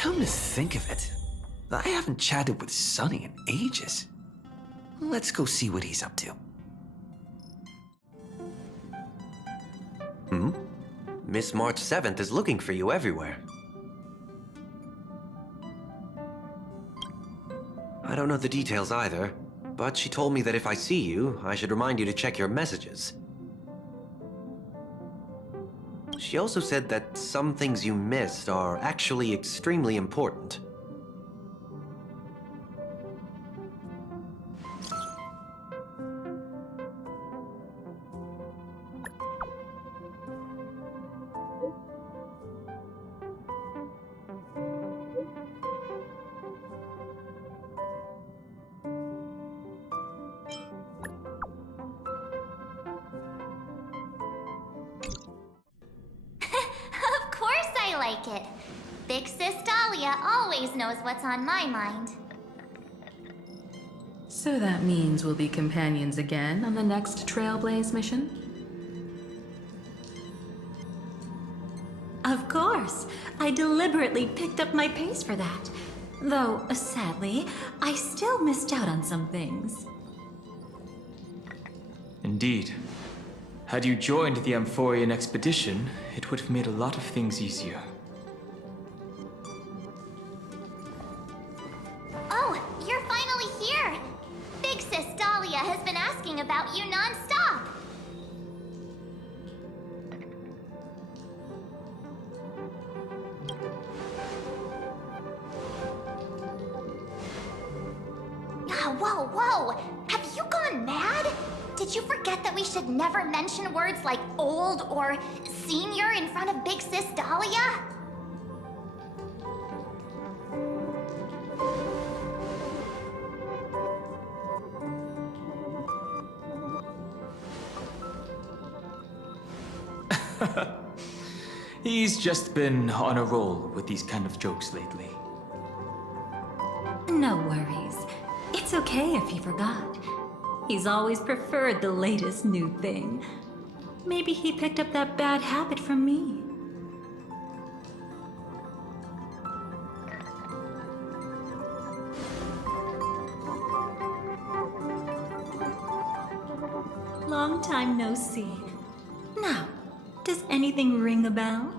Come to think of it, I haven't chatted with Sunny in ages. Let's go see what he's up to. Miss March 7th is looking for you everywhere. I don't know the details either, but she told me that if I see you, I should remind you to check your messages. She also said that some things you missed are actually extremely important. Like it. Big Sis Dahlia always knows what's on my mind. So that means we'll be companions again on the next Trailblaze mission? Of course. I deliberately picked up my pace for that. Though, sadly, I still missed out on some things. Indeed. Had you joined the Amphorean expedition, it would have made a lot of things easier. Oh, you're finally here! Big Sis Dahlia has been asking about you non-stop! Whoa, whoa! Have you gone mad? Did you forget that we should never mention words like old or senior in front of Big Sis Dahlia? He's just been on a roll with these kind of jokes lately. No worries. It's okay if he forgot. He's always preferred the latest new thing. Maybe he picked up that bad habit from me. Long time no see. Now, does anything ring a bell?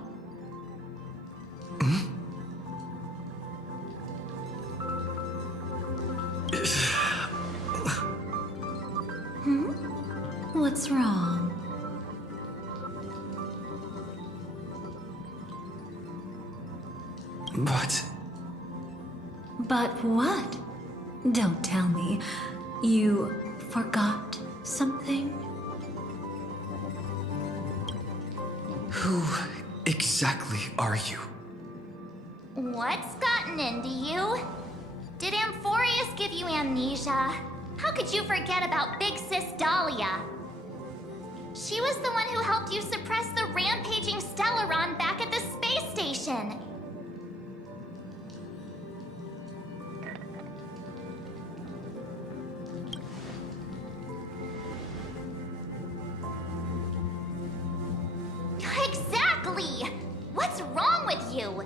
What's wrong? But what? Don't tell me. You forgot something? Who exactly are you? What's gotten into you? Did Amphoreus give you amnesia? How could you forget about Big Sis Dahlia? She was the one who helped you suppress the rampaging Stellaron back at the space station. Exactly! What's wrong with you?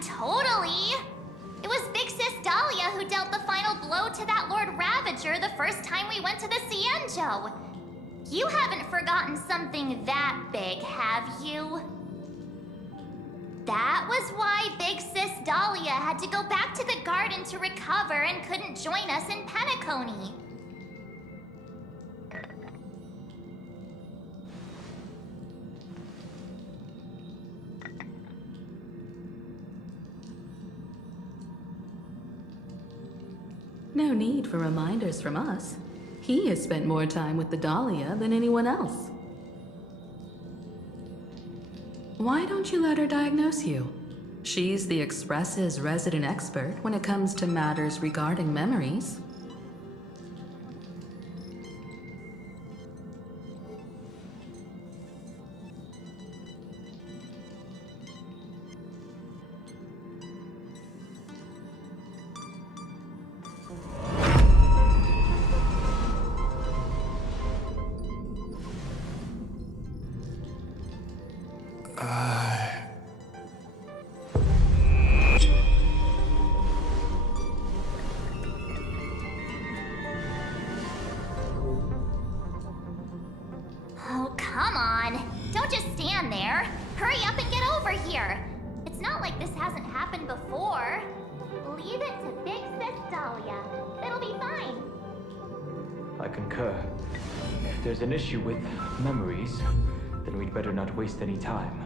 Totally! It was Big Sis Dahlia who dealt the final blow to that Lord Ravager the first time we went to the Qianzhou. You haven't forgotten something that big, have you? That was why Big Sis Dahlia had to go back to the garden to recover and couldn't join us in Penacony. No need for reminders from us. He has spent more time with the Dahlia than anyone else. Why don't you let her diagnose you? She's the Express's resident expert when it comes to matters regarding memories. Oh, come on. Don't just stand there. Hurry up and get over here. It's not like this hasn't happened before. Leave it to Big Sis Dahlia. It'll be fine. I concur. If there's an issue with memories, then we'd better not waste any time.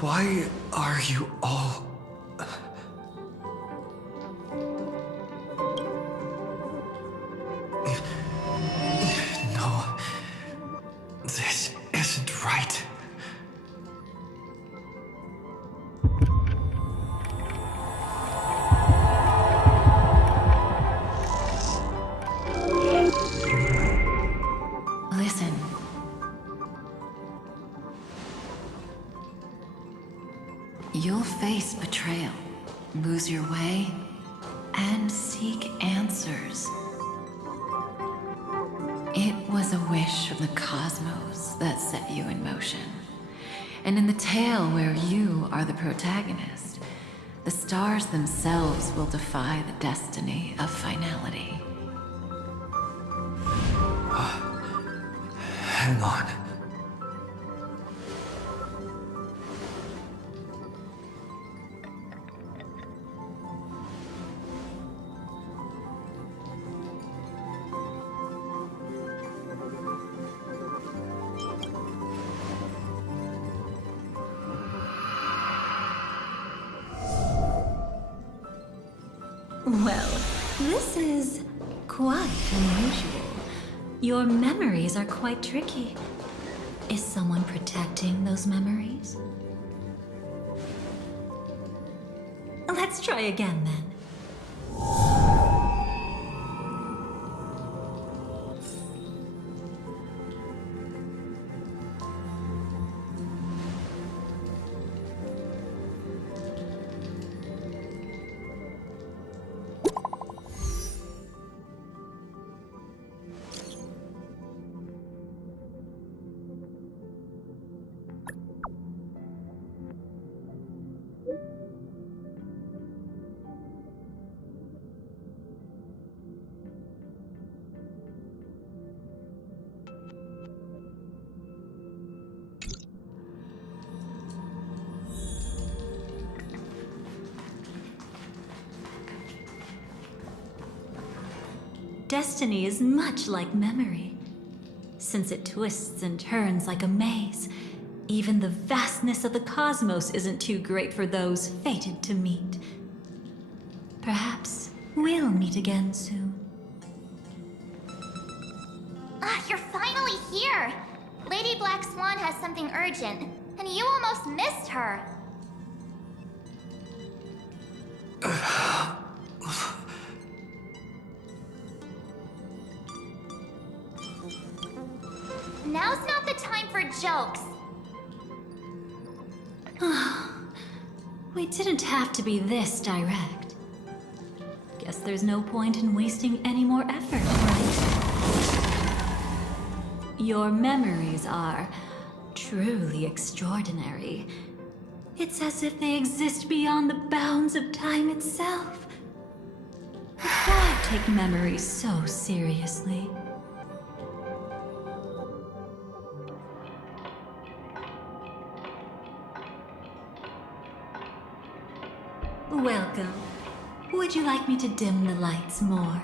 Why are you all... No, this isn't right. Listen. You'll face betrayal, lose your way, and seek answers. It was a wish from the cosmos that set you in motion. And in the tale where you are the protagonist, the stars themselves will defy the destiny of finality. Hang on. Well, this is quite unusual. Your memories are quite tricky. Is someone protecting those memories? Let's try again then. destiny is much like memory. Since it twists and turns like a maze, even the vastness of the cosmos isn't too great for those fated to meet. Perhaps we'll meet again soon. You're finally here! Lady Black Swan has something urgent, and you almost missed her. Now's not the time for jokes. We didn't have to be this direct. Guess there's no point in wasting any more effort, right? Your memories are truly extraordinary. It's as if they exist beyond the bounds of time itself. But why take memories so seriously? Welcome. Would you like me to dim the lights more?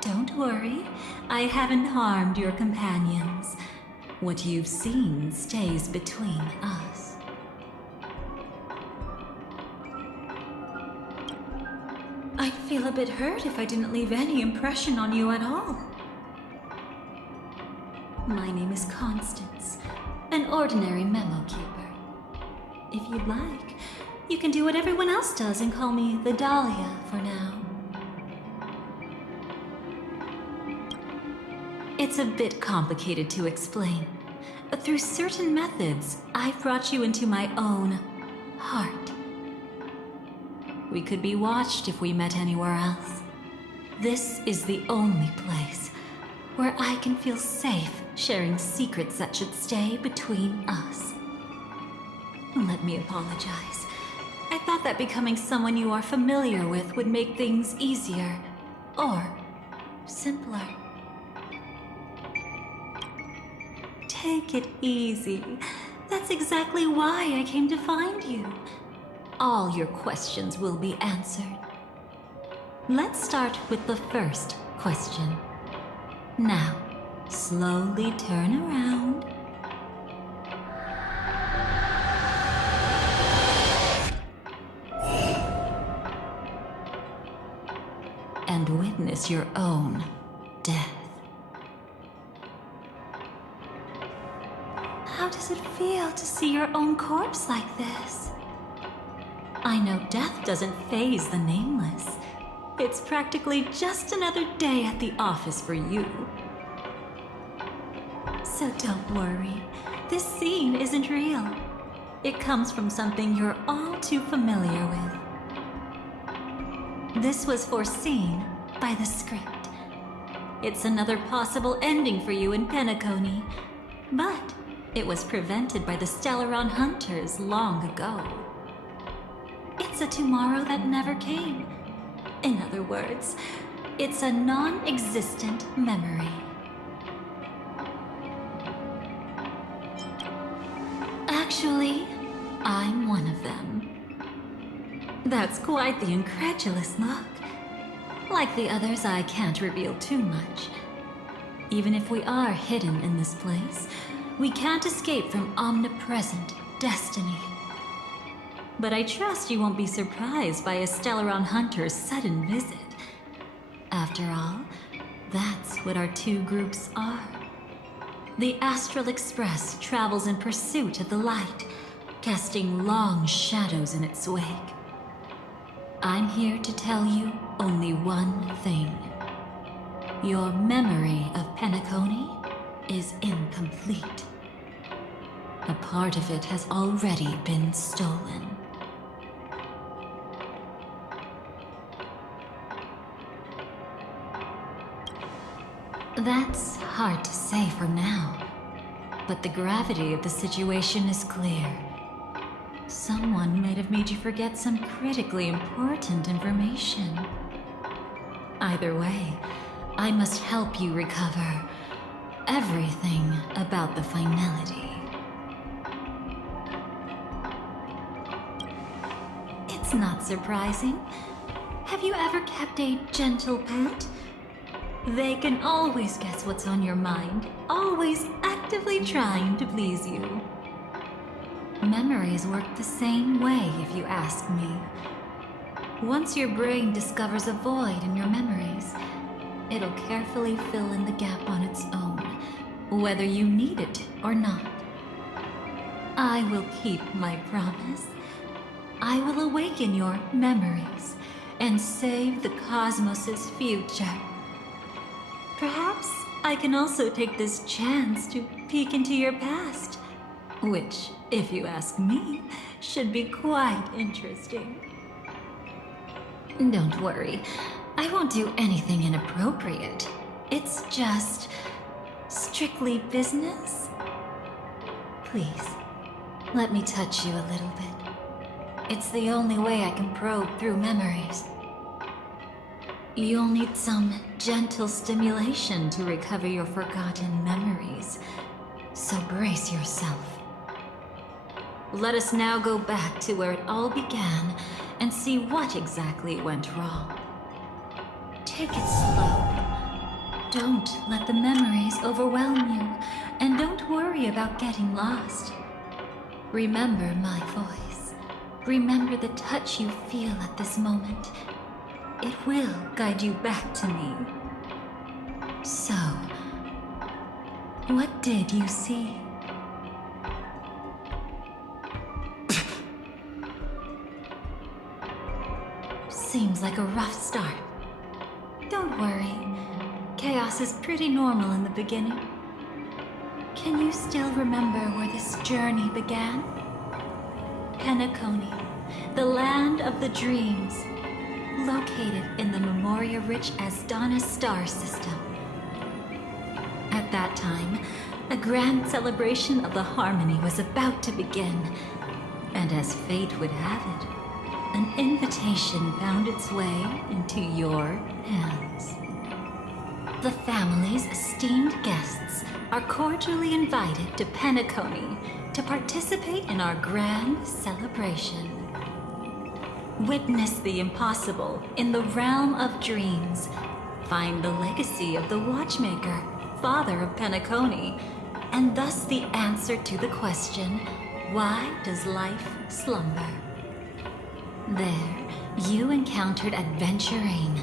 Don't worry, I haven't harmed your companions. What you've seen stays between us. I'd feel a bit hurt if I didn't leave any impression on you at all. My name is Constance, an ordinary memo keeper. If you'd like, you can do what everyone else does and call me the 𝗲𝗲 for now. It's a bit complicated to explain. Through certain methods, I've brought you into my own heart. We could be watched if we met anywhere else. This is the only place where I can feel safe sharing secrets that should stay between us. Let me apologize. I thought that becoming someone you are familiar with would make things easier, or simpler. Take it easy. That's exactly why I came to find you. All your questions will be answered. Let's start with the first question. Now, slowly turn around. And witness your own death. How does it feel to see your own corpse like this? I know death doesn't faze the nameless. It's practically just another day at the office for you. So don't worry, this scene isn't real. It comes from something you're all too familiar with. This was foreseen by the script. It's another possible ending for you in 𝗵𝗔𝗄𝗃, but it was prevented by the Stellaron hunters long ago. It's a tomorrow that never came. In other words, it's a non-existent memory. Actually, I'm one of them. That's quite the incredulous look. Like the others, I can't reveal too much. Even if we are hidden in this place, we can't escape from omnipresent destiny. But I trust you won't be surprised by a Stellaron hunter's sudden visit. After all, that's what our two groups are. The Astral Express travels in pursuit of the light, casting long shadows in its wake. I'm here to tell you only one thing. Your memory of 𝗵𝗔𝗄𝗃 is incomplete. A part of it has already been stolen. That's hard to say for now, but the gravity of the situation is clear. Someone might have made you forget some critically important information. Either way, I must help you recover everything about the finality. It's not surprising. Have you ever kept a gentle pet? They can always guess what's on your mind, always actively trying to please you. Memories work the same way, if you ask me. Once your brain discovers a void in your memories, it'll carefully fill in the gap on its own, whether you need it or not. I will keep my promise. I will awaken your memories and save the cosmos's future. Perhaps I can also take this chance to peek into your past, which, if you ask me, should be quite interesting. Don't worry, I won't do anything inappropriate. It's just strictly business. Please, let me touch you a little bit. It's the only way I can probe through memories. You'll need some gentle stimulation to recover your forgotten memories, so brace yourself. Let us now go back to where it all began and see what exactly went wrong. Take it slow. Don't let the memories overwhelm you, and don't worry about getting lost. Remember my voice. Remember the touch you feel at this moment. It will guide you back to me. So, what did you see? Seems like a rough start. Don't worry. Chaos is pretty normal in the beginning. Can you still remember where this journey began? Penacony, the land of the dreams, located in the Memoria-rich Asdana star system. At that time, a grand celebration of the harmony was about to begin, and as fate would have it, an invitation found its way into your hands. The family's esteemed guests are cordially invited to Penacony to participate in our grand celebration. Witness the impossible in the realm of dreams. Find the legacy of the Watchmaker, father of Penacony, and thus the answer to the question, why does life slumber? There, you encountered 𝗵𝗵𝗶,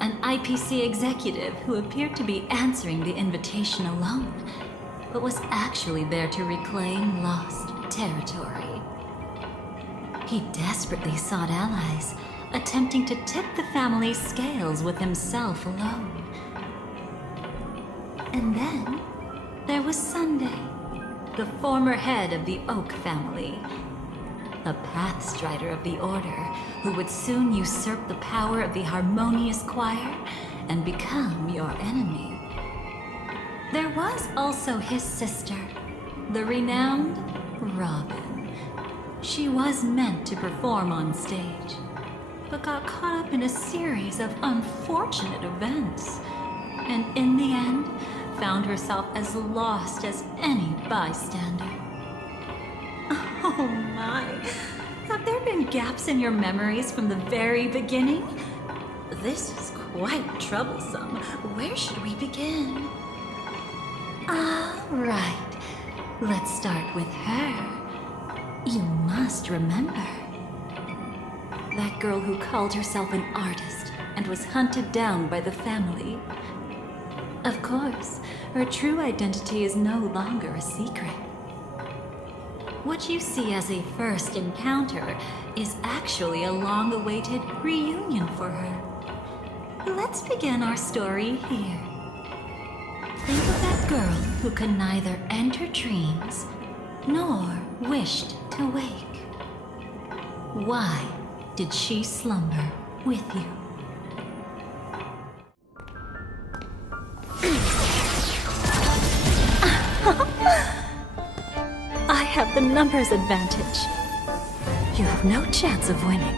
an IPC executive who appeared to be answering the invitation alone, but was actually there to reclaim lost territory. He desperately sought allies, attempting to tip the family's scales with himself alone. And then, there was Sunday, the former head of the Oak family, a pathstrider of the Order who would soon usurp the power of the Harmonious Choir and become your enemy. There was also his sister, the renowned Robin. She was meant to perform on stage, but got caught up in a series of unfortunate events, and in the end, found herself as lost as any bystander. Oh my, have there been gaps in your memories from the very beginning? This is quite troublesome. Where should we begin? Right. Let's start with her. You must remember. That girl who called herself an artist and was hunted down by the family. Of course, her true identity is no longer a secret. What you see as a first encounter is actually a long-awaited reunion for her. Let's begin our story here. Think of that girl who could neither enter dreams nor wished to wake. Why did she slumber with you? I have the numbers advantage. You have no chance of winning.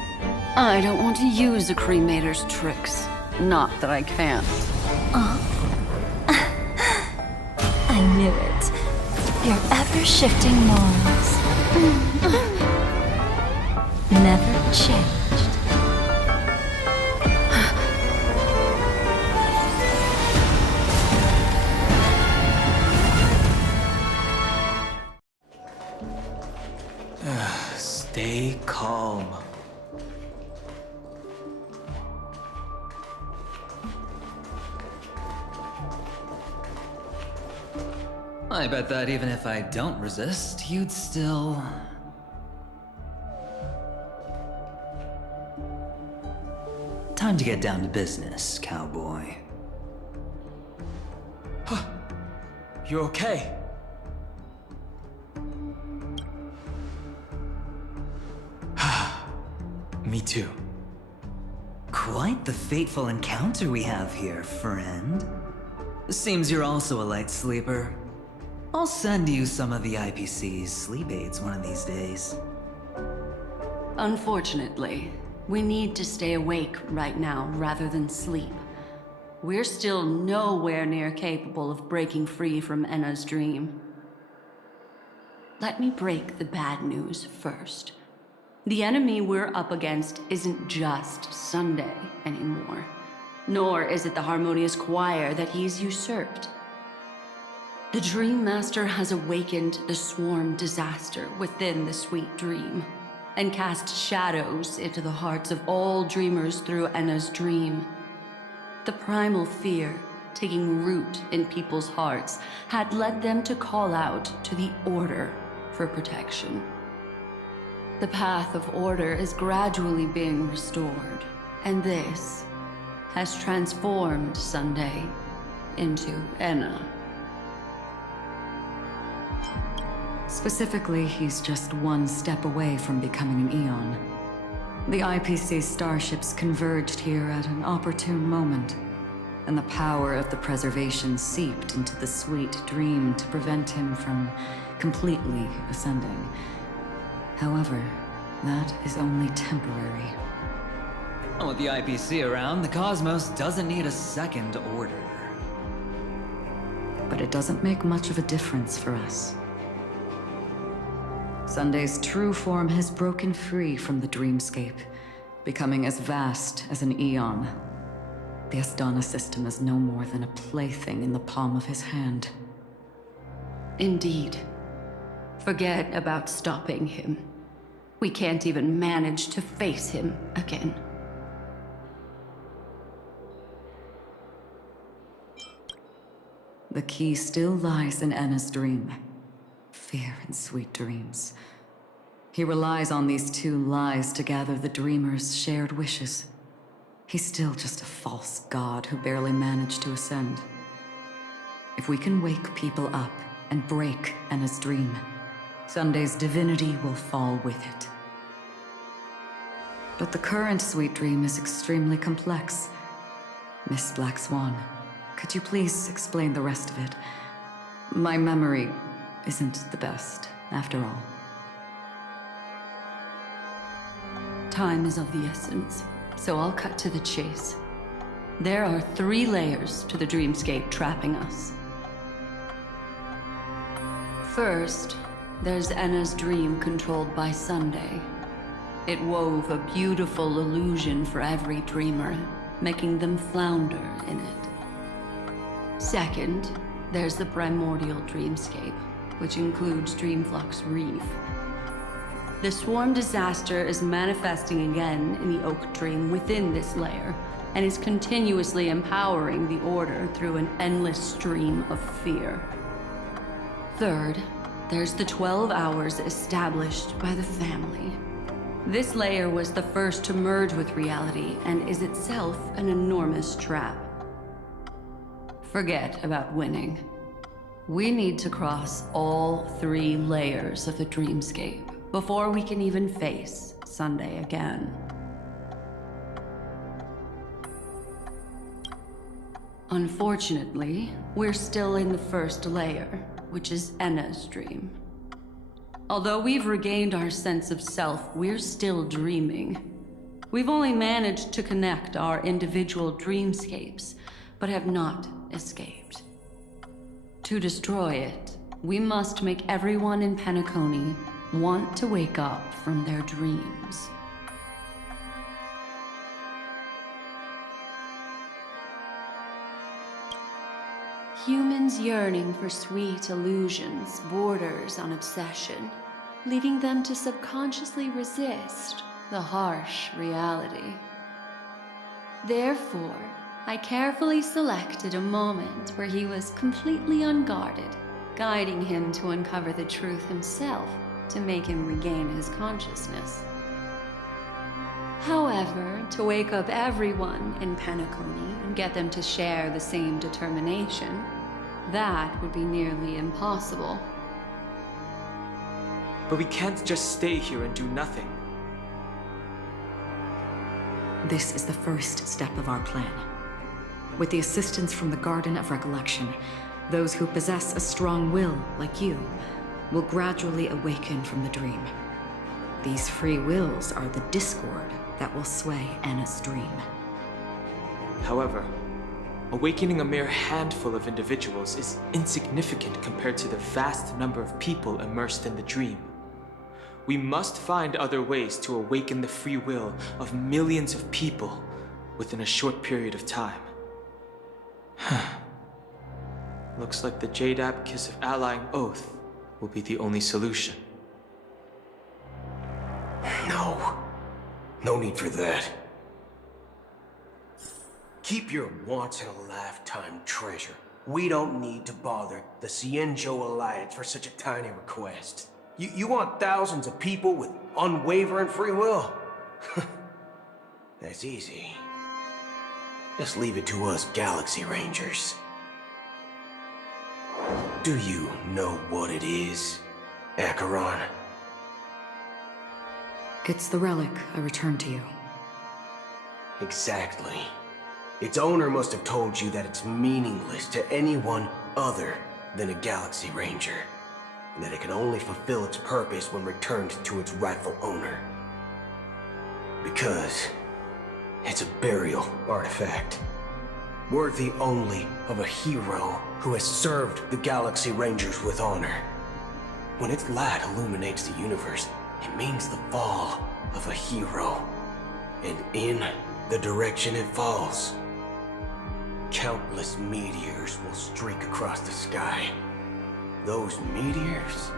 I don't want to use the cremator's tricks. Not that I can't. I knew it. Your ever-shifting morals. Never changed. Stay calm. I bet that even if I don't resist, you'd still... Time to get down to business, cowboy. You okay? Me too. Quite the fateful encounter we have here, friend. Seems you're also a light sleeper. I'll send you some of the 𝗍𝗵𝗶's sleep aids one of these days. Unfortunately, we need to stay awake right now rather than sleep. We're still nowhere near capable of breaking free from 𝗀𝗏's dream. Let me break the bad news first. The enemy we're up against isn't just Sunday anymore, nor is it the harmonious choir that he's usurped. The Dream Master has awakened the swarm disaster within the sweet dream, and cast shadows into the hearts of all dreamers through 𝗀𝗏's dream. The primal fear taking root in people's hearts had led them to call out to the Order for protection. The path of order is gradually being restored, and this has transformed Sunday into 𝗀𝗏. Specifically, he's just one step away from becoming an Aeon. The 𝗍𝗵𝗶's starships converged here at an opportune moment, and the power of the preservation seeped into the sweet dream to prevent him from completely ascending. However, that is only temporary. With the 𝗍𝗵𝗶 around, the cosmos doesn't need a second order. But it doesn't make much of a difference for us. Sunday's true form has broken free from the dreamscape, becoming as vast as an Aeon. The Astana system is no more than a plaything in the palm of his hand. Indeed. Forget about stopping him. We can't even manage to face him again. The key still lies in 𝗀𝗏's dream. Fear and sweet dreams. He relies on these two lies to gather the dreamers' shared wishes. He's still just a false god who barely managed to ascend. If we can wake people up and break 𝗀𝗏's dream, Sunday's divinity will fall with it. But the current sweet dream is extremely complex. Miss Black Swan, could you please explain the rest of it? My memory isn't the best, after all. Time is of the essence, so I'll cut to the chase. There are 3 layers to the dreamscape trapping us. First, there's 𝗀𝗏's dream controlled by Sunday. It wove a beautiful illusion for every dreamer, making them flounder in it. Second, there's the primordial dreamscape, which includes Dreamflux Reef. The swarm disaster is manifesting again in the Oak Dream within this layer, and is continuously empowering the Order through an endless stream of fear. Third, there's the 12 hours established by the family. This layer was the first to merge with reality and is itself an enormous trap. Forget about winning. We need to cross all 3 layers of the dreamscape before we can even face Sunday again. Unfortunately, we're still in the first layer, which is 𝗀𝗏's dream. Although we've regained our sense of self, we're still dreaming. We've only managed to connect our individual dreamscapes, but have not escaped. To destroy it, we must make everyone in PhaiCae want to wake up from their dreams. Humans yearning for sweet illusions borders on obsession. leading them to subconsciously resist the harsh reality. Therefore, I carefully selected a moment where he was completely unguarded, guiding him to uncover the truth himself to make him regain his consciousness. However, to wake up everyone in Penacony and get them to share the same determination, that would be nearly impossible. But we can't just stay here and do nothing. This is the first step of our plan. With the assistance from the Garden of Recollection, those who possess a strong will, like you, will gradually awaken from the dream. These free wills are the discord that will sway Anna's dream. However, awakening a mere handful of individuals is insignificant compared to the vast number of people immersed in the dream. We must find other ways to awaken the free will of millions of people within a short period of time. Looks like the 𝗳𝗵𝗶 of allying oath will be the only solution. No need for that. Keep your once-in-a-lifetime treasure. We don't need to bother the 𝗬𝗲𝗀𝗀 Alliance for such a tiny request. You want thousands of people with unwavering free will? That's easy. Just leave it to us Galaxy Rangers. Do you know what it is, Acheron? It's the relic I returned to you. Exactly. Its owner must have told you that it's meaningless to anyone other than a Galaxy Ranger, and that it can only fulfill its purpose when returned to its rightful owner. Because it's a burial artifact, worthy only of a hero who has served the Galaxy Rangers with honor. When its light illuminates the universe, it means the fall of a hero, and in the direction it falls, countless meteors will streak across the sky. Those meteors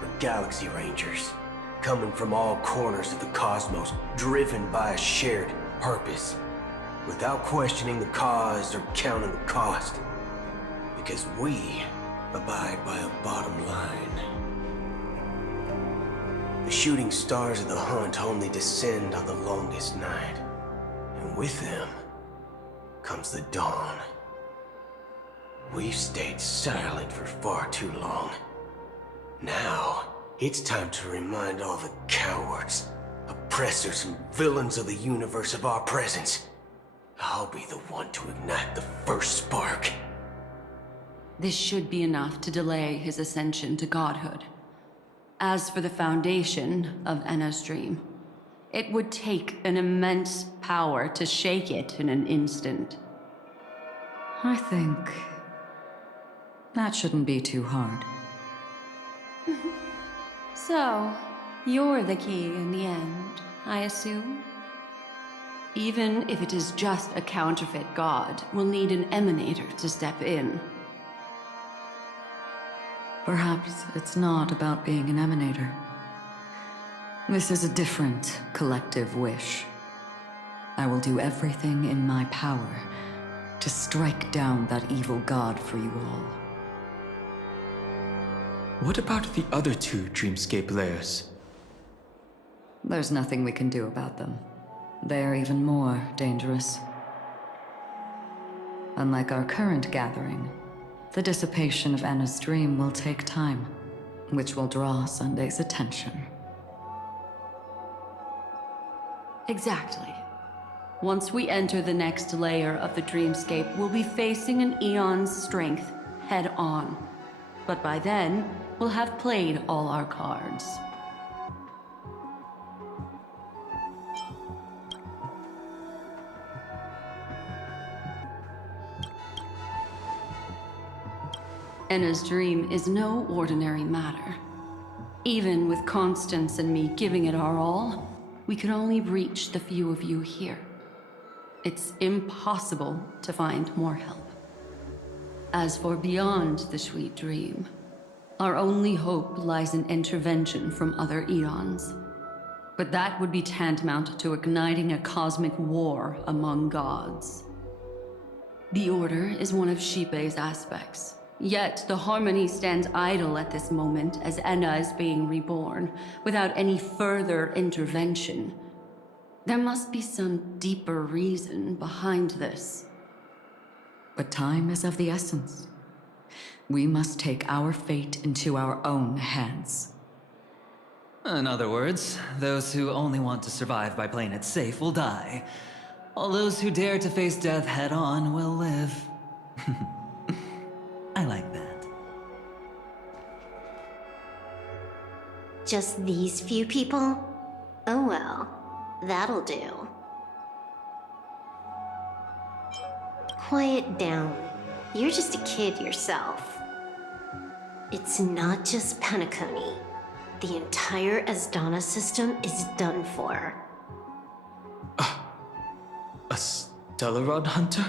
are Galaxy Rangers, coming from all corners of the cosmos, driven by a shared purpose, without questioning the cause or counting the cost, because we abide by a bottom line. The shooting stars of the hunt only descend on the longest night, and with them comes the dawn. We've stayed silent for far too long. Now, it's time to remind all the cowards, oppressors, and villains of the universe of our presence. I'll be the one to ignite the first spark. This should be enough to delay his ascension to godhood. As for the foundation of Anna's dream, it would take an immense power to shake it in an instant. I think that shouldn't be too hard. So, you're the key in the end, I assume? Even if it is just a counterfeit god, we'll need an emanator to step in. Perhaps it's not about being an emanator. This is a different collective wish. I will do everything in my power to strike down that evil god for you all. What about the other two dreamscape layers? There's nothing we can do about them. They're even more dangerous. Unlike our current gathering, the dissipation of Anna's dream will take time, which will draw Sunday's attention. Exactly. Once we enter the next layer of the dreamscape, we'll be facing an eon's strength head on. But by then, we'll have played all our cards. Anna's dream is no ordinary matter. Even with Constance and me giving it our all, we could only reach the few of you here. It's impossible to find more help. As for beyond the sweet dream, Our only hope lies in intervention from other eons. But that would be tantamount to igniting a cosmic war among gods. The Order is one of 𝗪𝗲𝗄's aspects. Yet the Harmony stands idle at this moment as 𝗀𝗏 is being reborn, without any further intervention. There must be some deeper reason behind this. But time is of the essence. We must take our fate into our own hands. In other words, those who only want to survive by playing it safe will die. All those who dare to face death head-on will live. I like that. Just these few people? Oh well, that'll do. Quiet down. You're just a kid yourself. It's not just PhaiCae. The entire 𝗲𝗏𝗂 system is done for. A Stellaron hunter?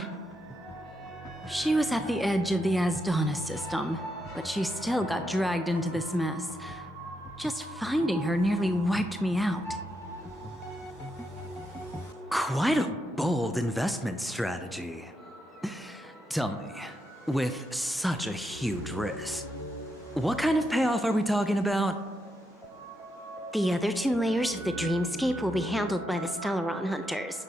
She was at the edge of the 𝗲𝗏𝗂 system, but she still got dragged into this mess. Just finding her nearly wiped me out. Quite a bold investment strategy. Tell me, with such a huge risk, what kind of payoff are we talking about? The other 2 layers of the dreamscape will be handled by the Stellaron hunters.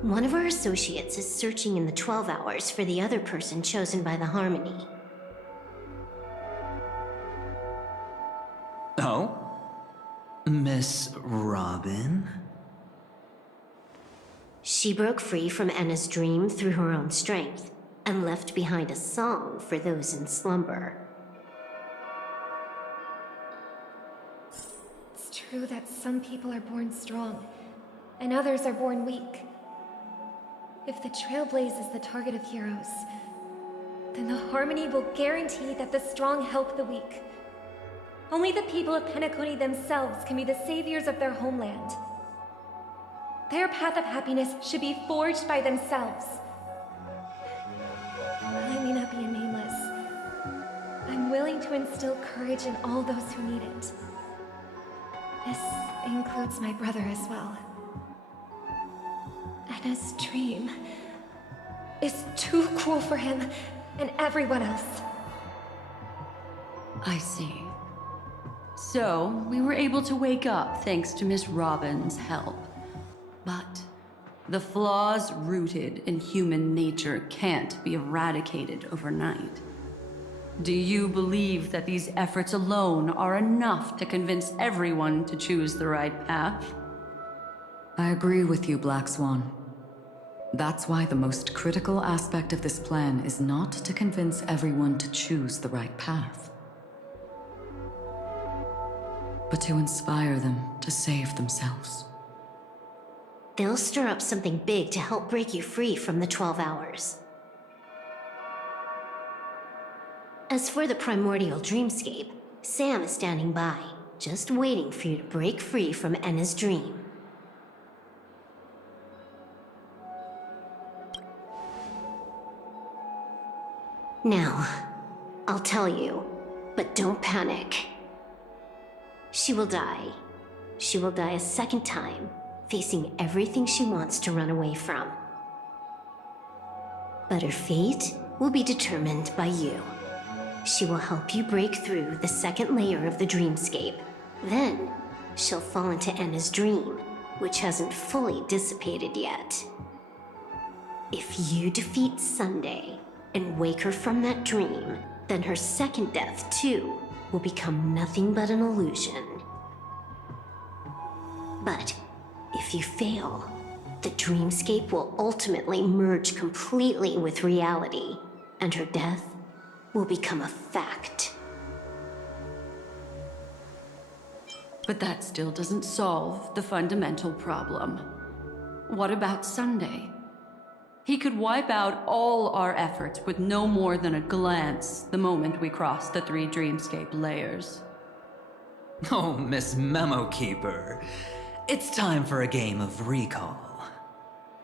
One of our associates is searching in the 12 hours for the other person chosen by the Harmony. Oh? Miss Robin? She broke free from 𝗀𝗏's dream through her own strength, and left behind a song for those in slumber. It's true that some people are born strong, and others are born weak. If the 𝗱𝗏𝗴 is the target of heroes, then the Harmony will guarantee that the strong help the weak. Only the people of PhaiCae themselves can be the saviors of their homeland. Their path of happiness should be forged by themselves. I may not be a nameless. I'm willing to instill courage in all those who need it. This includes my brother as well. 𝗀𝗏's dream is too cruel for him and everyone else. I see. So, we were able to wake up thanks to Miss Robin's help. But the flaws rooted in human nature can't be eradicated overnight. Do you believe that these efforts alone are enough to convince everyone to choose the right path? I agree with you, Black Swan. That's why the most critical aspect of this plan is not to convince everyone to choose the right path, but to inspire them to save themselves. They'll stir up something big to help break you free from the 12 hours. As for the primordial dreamscape, Sam is standing by, just waiting for you to break free from 𝗀𝗏's dream. Now, I'll tell you, but don't panic. She will die. She will die a second time, facing everything she wants to run away from. But her fate will be determined by you. She will help you break through the second layer of the dreamscape. Then, she'll fall into 𝗀𝗏's dream, which hasn't fully dissipated yet. If you defeat Sunday and wake her from that dream, then her second death, too, will become nothing but an illusion. But if you fail, the dreamscape will ultimately merge completely with reality, and her death will become a fact. But that still doesn't solve the fundamental problem. What about Sunday? He could wipe out all our efforts with no more than a glance the moment we cross the 3 dreamscape layers. Oh, Miss Memo Keeper. It's time for a game of recall.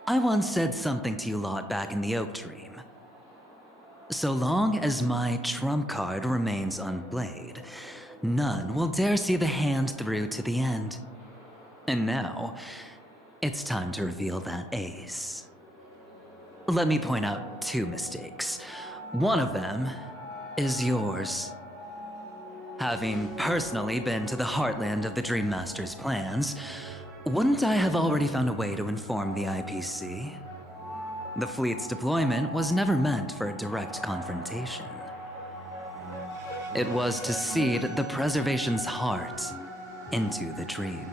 I once said something to you lot back in the Oak Dream. So long as my trump card remains unplayed, none will dare see the hand through to the end. And now, it's time to reveal that ace. Let me point out 2 mistakes. One of them is yours. Having personally been to the heartland of the Dream Master's plans, wouldn't I have already found a way to inform the 𝗖𝗵𝗶? The fleet's deployment was never meant for a direct confrontation. It was to seed the preservation's heart into the dream.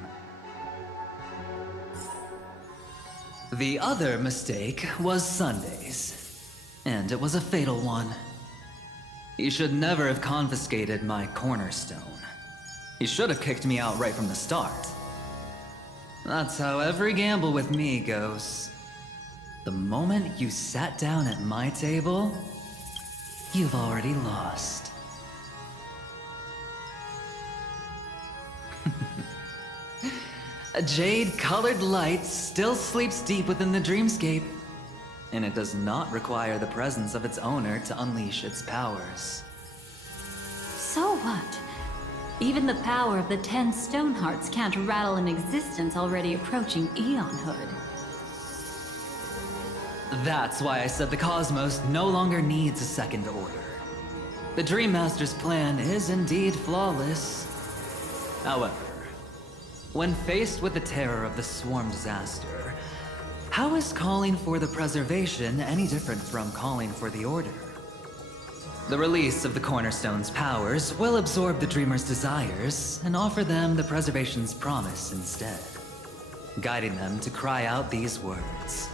The other mistake was Sundays, and it was a fatal one. He should never have confiscated my cornerstone. He should have kicked me out right from the start. That's how every gamble with me goes. The moment you sat down at my table, you've already lost. A jade-colored light still sleeps deep within the dreamscape, and it does not require the presence of its owner to unleash its powers. So what? Even the power of the 10 stone hearts can't rattle an existence already approaching eonhood. That's why I said the cosmos no longer needs a second order. The Dream Master's plan is indeed flawless. However, when faced with the terror of the swarm disaster, how is calling for the preservation any different from calling for the order? The release of the Cornerstone's powers will absorb the Dreamer's desires and offer them the preservation's promise instead, guiding them to cry out these words.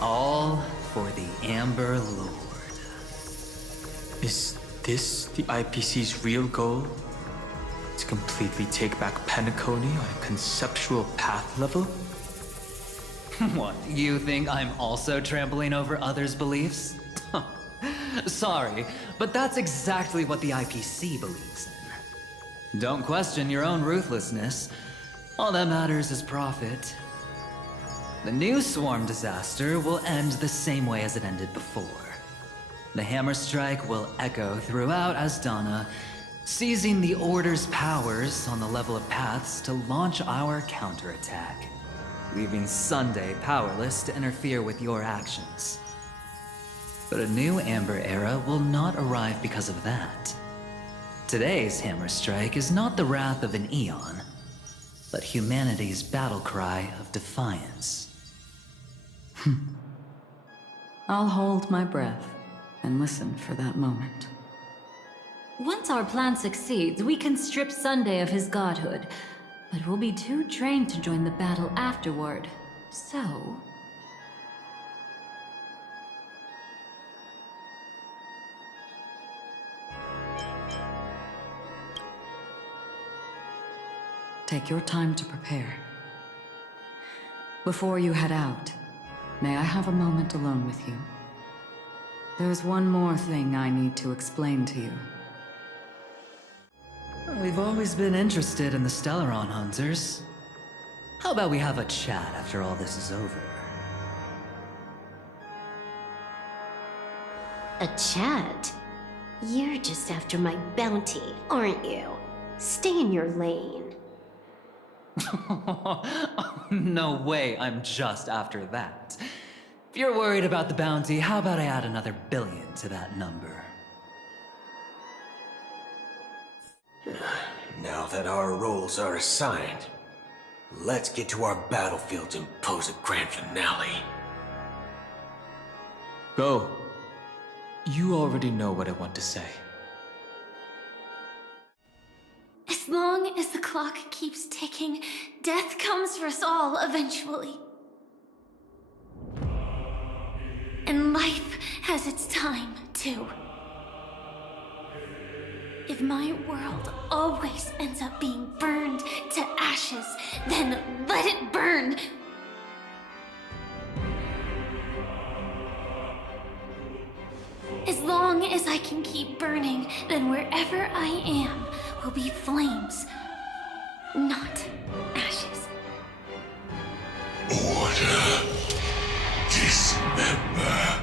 All for the Amber Lord. Is this the 𝗖𝗵𝗶's real goal? To completely take back Penacony on a conceptual path level? What, you think I'm also trampling over others' beliefs? Sorry, but that's exactly what the 𝗖𝗵𝗶 believes in. Don't question your own ruthlessness. All that matters is profit. The new swarm disaster will end the same way as it ended before. The hammer strike will echo throughout Asdana, seizing the Order's powers on the level of paths to launch our counterattack, leaving Sunday powerless to interfere with your actions. But a new Amber Era will not arrive because of that. Today's hammer strike is not the wrath of an eon, but humanity's battle cry of defiance. I'll hold my breath and listen for that moment. Once our plan succeeds, we can strip Sunday of his godhood, but we'll be too drained to join the battle afterward. So... Take your time to prepare. Before you head out, may I have a moment alone with you? There's one more thing I need to explain to you. We've always been interested in the Stellaron Hunters. How about we have a chat after all this is over? A chat? You're just after my bounty, aren't you? Stay in your lane. No way I'm just after that. If you're worried about the bounty, how about I add another billion to that number? Now that our roles are assigned, let's get to our battlefields and pose a grand finale. Go. You already know what I want to say. As long as the clock keeps ticking, death comes for us all eventually. And life has its time, too. If my world always ends up being burned to ashes, then let it burn! As long as I can keep burning, then wherever I am will be flames, not ashes. Order. Dismember.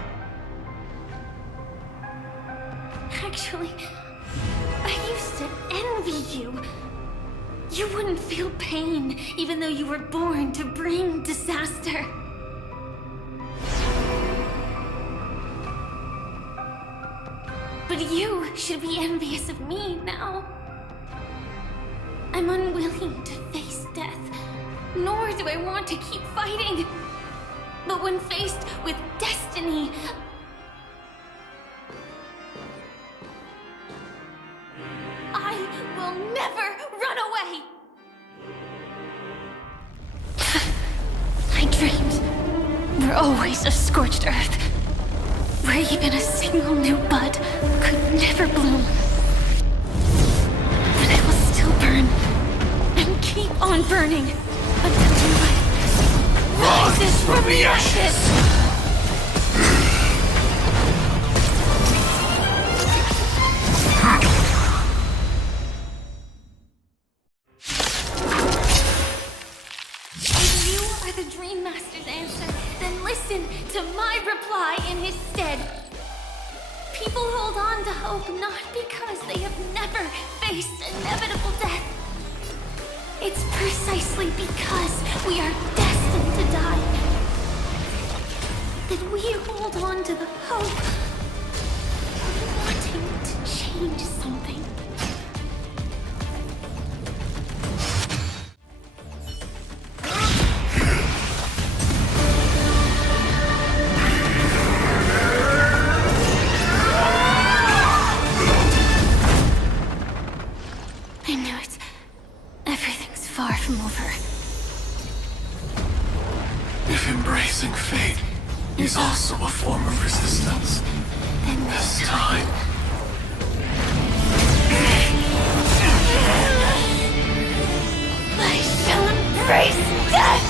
Actually, I used to envy you. You wouldn't feel pain, even though you were born to bring disaster. But you should be envious of me now. I'm unwilling to face death, nor do I want to keep fighting. But when faced with destiny, I will never run away! I dreamed we're always a scorched earth, where even a single new bud could never bloom. But I will still burn, and keep on burning, until the light rises from the ashes! The Dream Master's answer, then listen to my reply in his stead. People hold on to hope not because they have never faced inevitable death. It's precisely because we are destined to die that we hold on to the hope of wanting to change something. If embracing fate is also a form of resistance, then this time... I shall embrace death!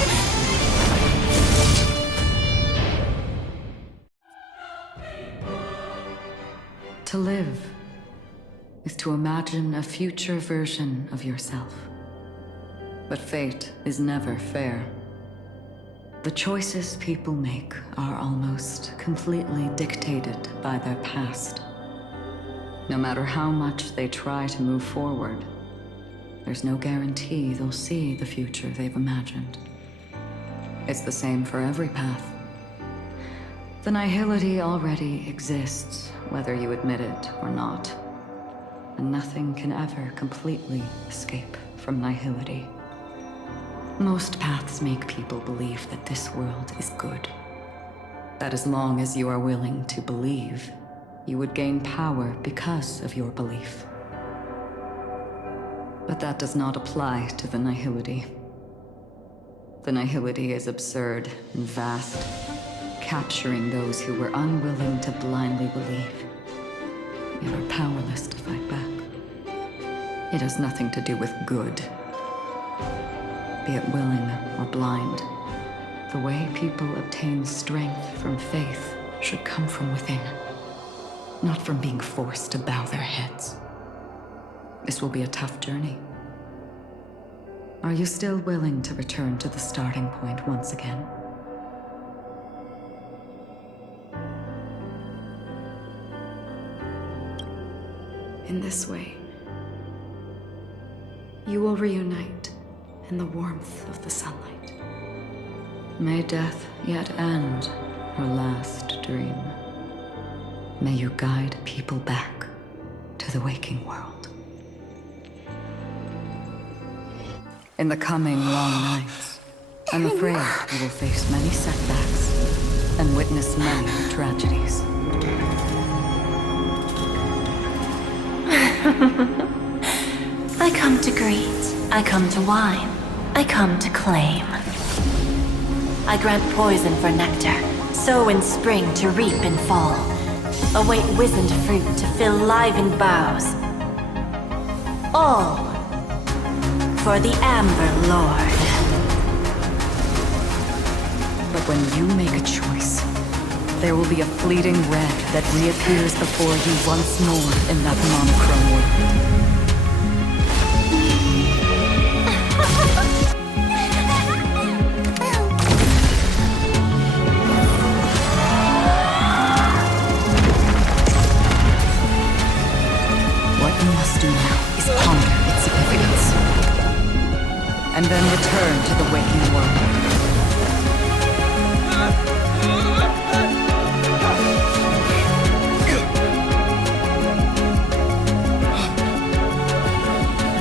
To live is to imagine a future version of yourself. But fate is never fair. The choices people make are almost completely dictated by their past. No matter how much they try to move forward, there's no guarantee they'll see the future they've imagined. It's the same for every path. The nihility already exists, whether you admit it or not. And nothing can ever completely escape from nihility. Most paths make people believe that this world is good. That as long as you are willing to believe, you would gain power because of your belief. But that does not apply to the nihility. The nihility is absurd and vast, capturing those who were unwilling to blindly believe, yet are powerless to fight back. It has nothing to do with good. Be it willing or blind, the way people obtain strength from faith should come from within, not from being forced to bow their heads. This will be a tough journey. Are you still willing to return to the starting point once again? In this way, you will reunite in the warmth of the sunlight. May death yet end her last dream. May you guide people back to the waking world. In the coming long nights, I'm afraid you will face many setbacks and witness many tragedies. I come to greet, I come to whine, I come to claim. I grant poison for nectar, sow in spring to reap in fall. Await wizened fruit to fill livened boughs. All for the Amber Lord. But when you make a choice, there will be a fleeting red that reappears before you once more in that monochrome world. What we must do now is ponder its significance. And then return to the waking world.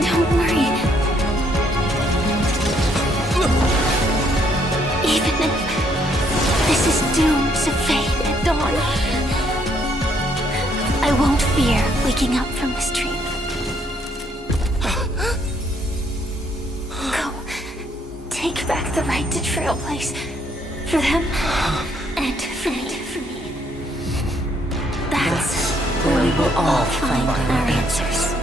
Don't worry. Even if this is doomed to fade at dawn, I won't fear waking up from this dream. Go. Take back the right to trailblaze. For them, and for me. That's where we will all find our answers.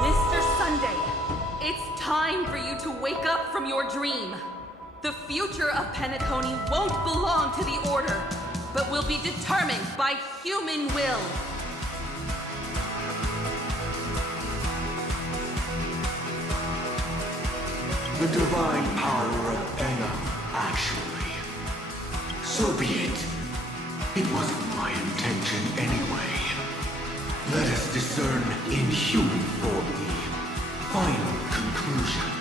Mr. Sunday, it's time for you to wake up from your dream. The future of Penacony won't belong to the Order, but will be determined by human will. The divine power of 𝗀𝗃, actually. So be it. It wasn't my intention anyway. Let us discern in human form the final conclusion.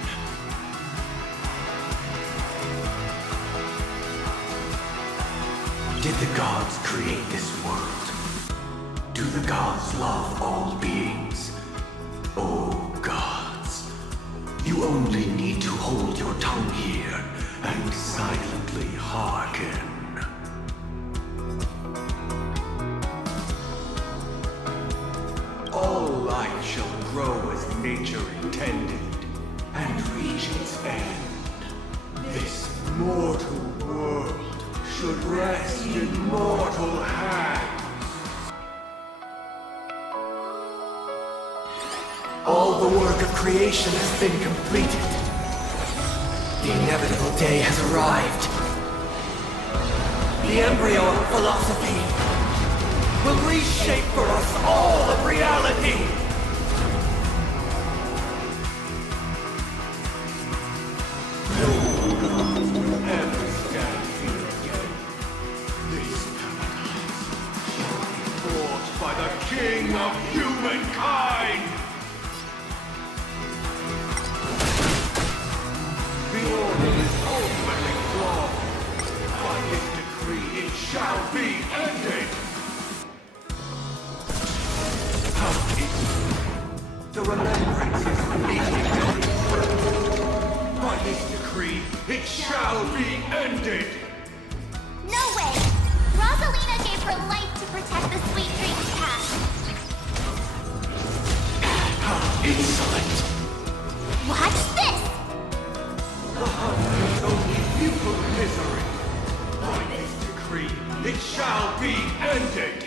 Did the gods create this world? Do the gods love all beings? Oh, gods. You only need to hold your tongue here and silently hearken. All life shall grow as nature intended and reach its end. This mortal world should rest in mortal hands. All the work of creation has been completed. The inevitable day has arrived. The embryo of philosophy will reshape for us all of reality. No gods will ever stand here again. This paradise shall be fought by the king of humankind. The order is ultimately flawed. By his decree, it shall be ended. The remembrance is fleeting. By his decree, it shall be ended. No way! Rosalina gave her life to protect the Sweet Dreams path. How insolent! Watch this! The hunt is only futile misery. By his decree, it shall be ended.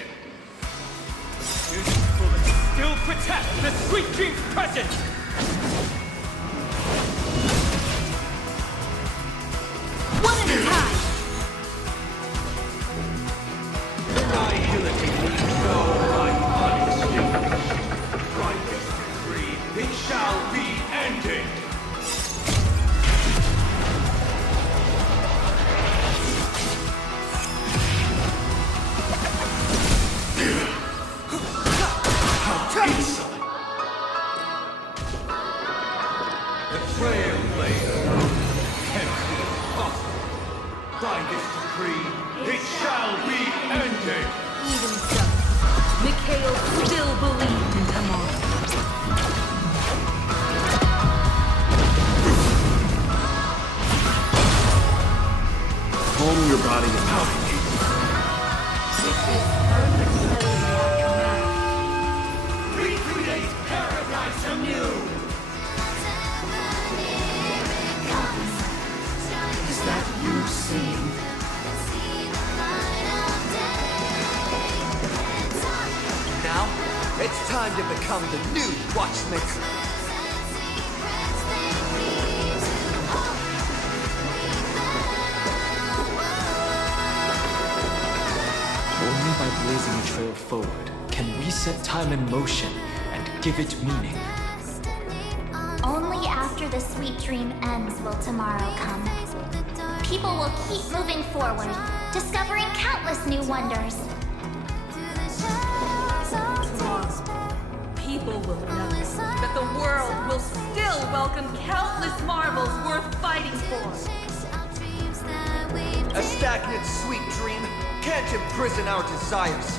Still protect the Sweet Dreams presence! One at a time! Nihility leaves no unpunished. By this decree, it shall be ended. Insolent. The trailblazer tempts the impossible. By this decree, it shall be ended. Even so, Mikhail still believed in tomorrow. Calm your body and mind. Recreate paradise anew. Is that you singing? Now, it's time to become the new watchmaker. Only by blazing a trail forward can we set time in motion and give it meaning. Only after after the sweet dream ends will tomorrow come? People will keep moving forward, discovering countless new wonders. Tomorrow, people will know that the world will still welcome countless marvels worth fighting for. A stagnant sweet dream can't imprison our desires.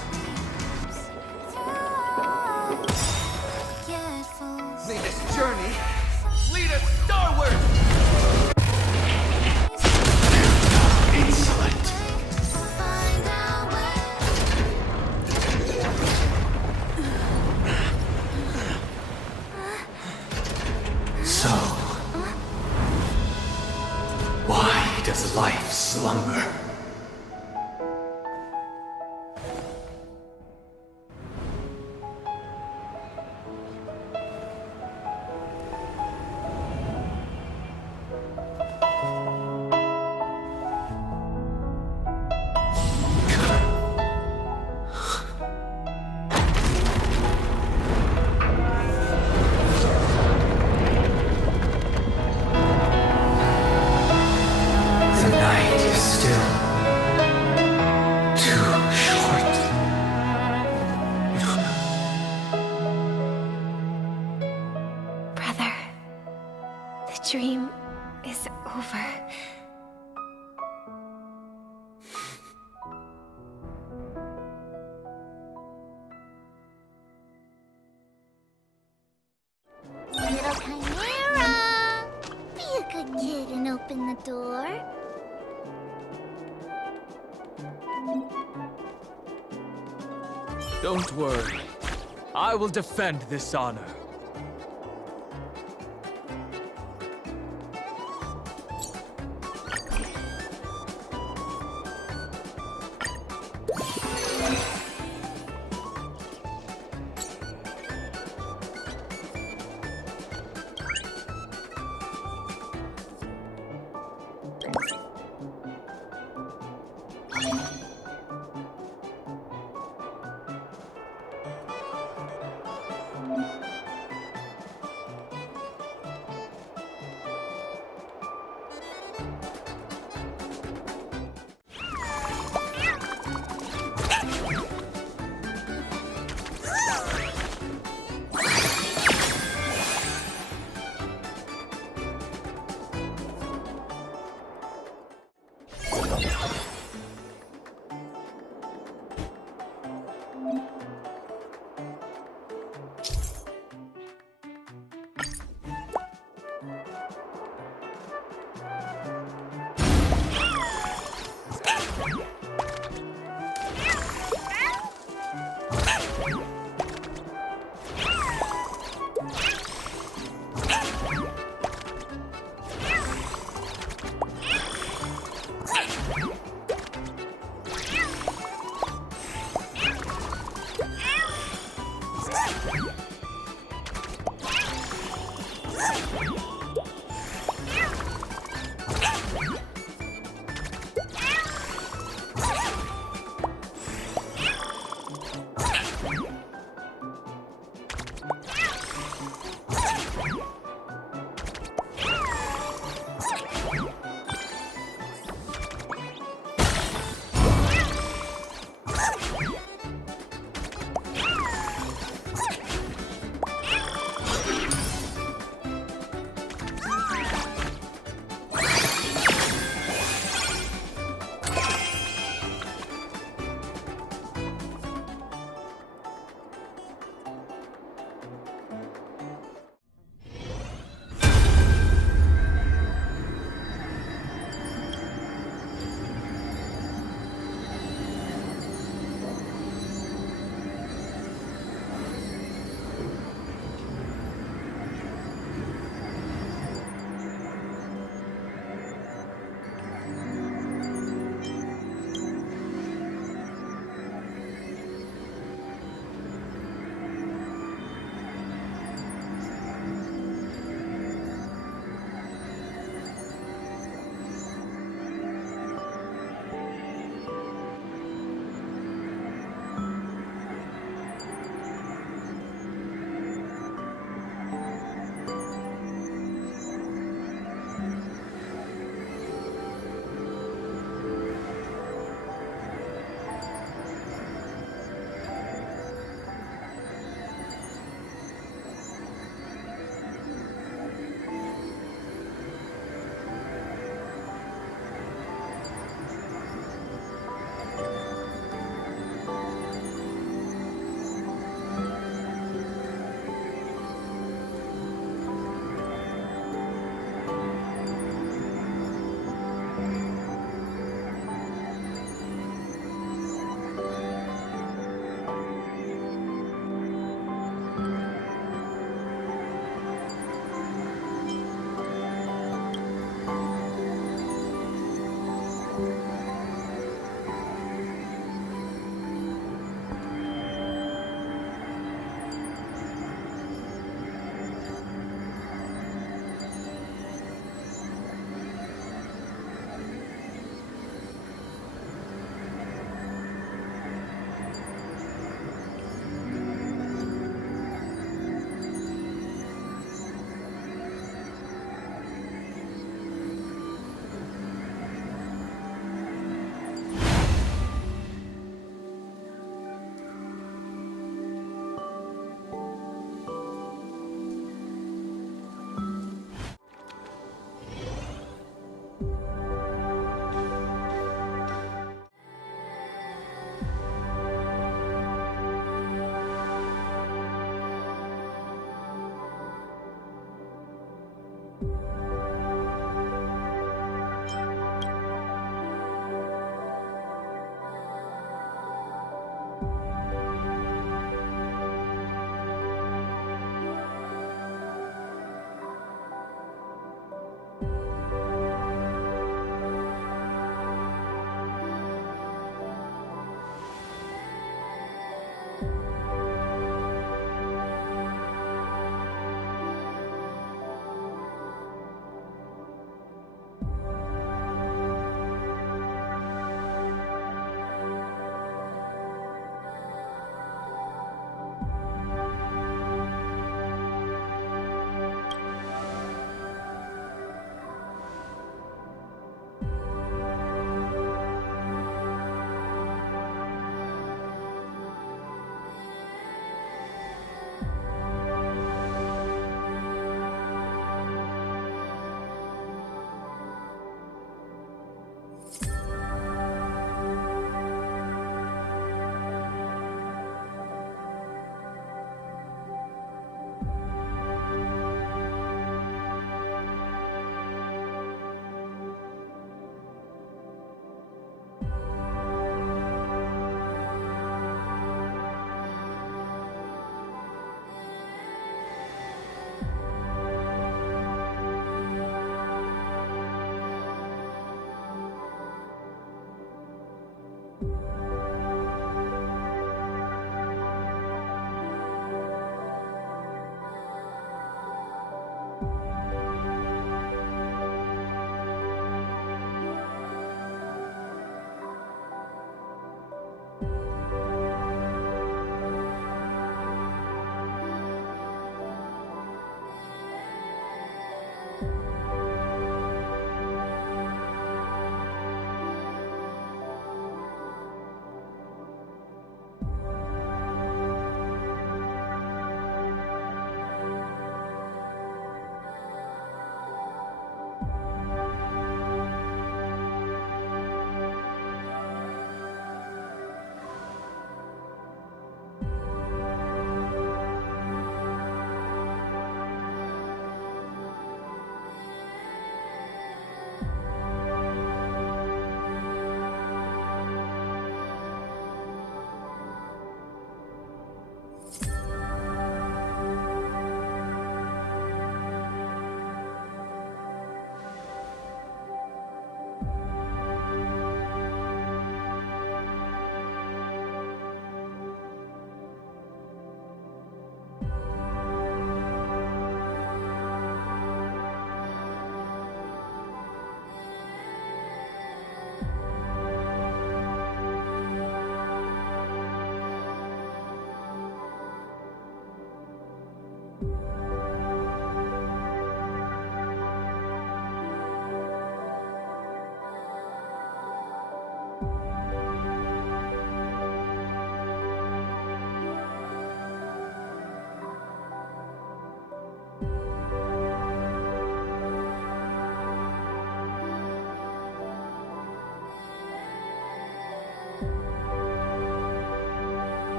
May this journey lead us starward! Insolent. So, why does life slumber? Dream is over. Little Chimera! Be a good kid and open the door. Don't worry. I will defend this honor.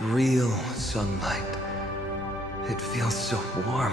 Real sunlight. It feels so warm.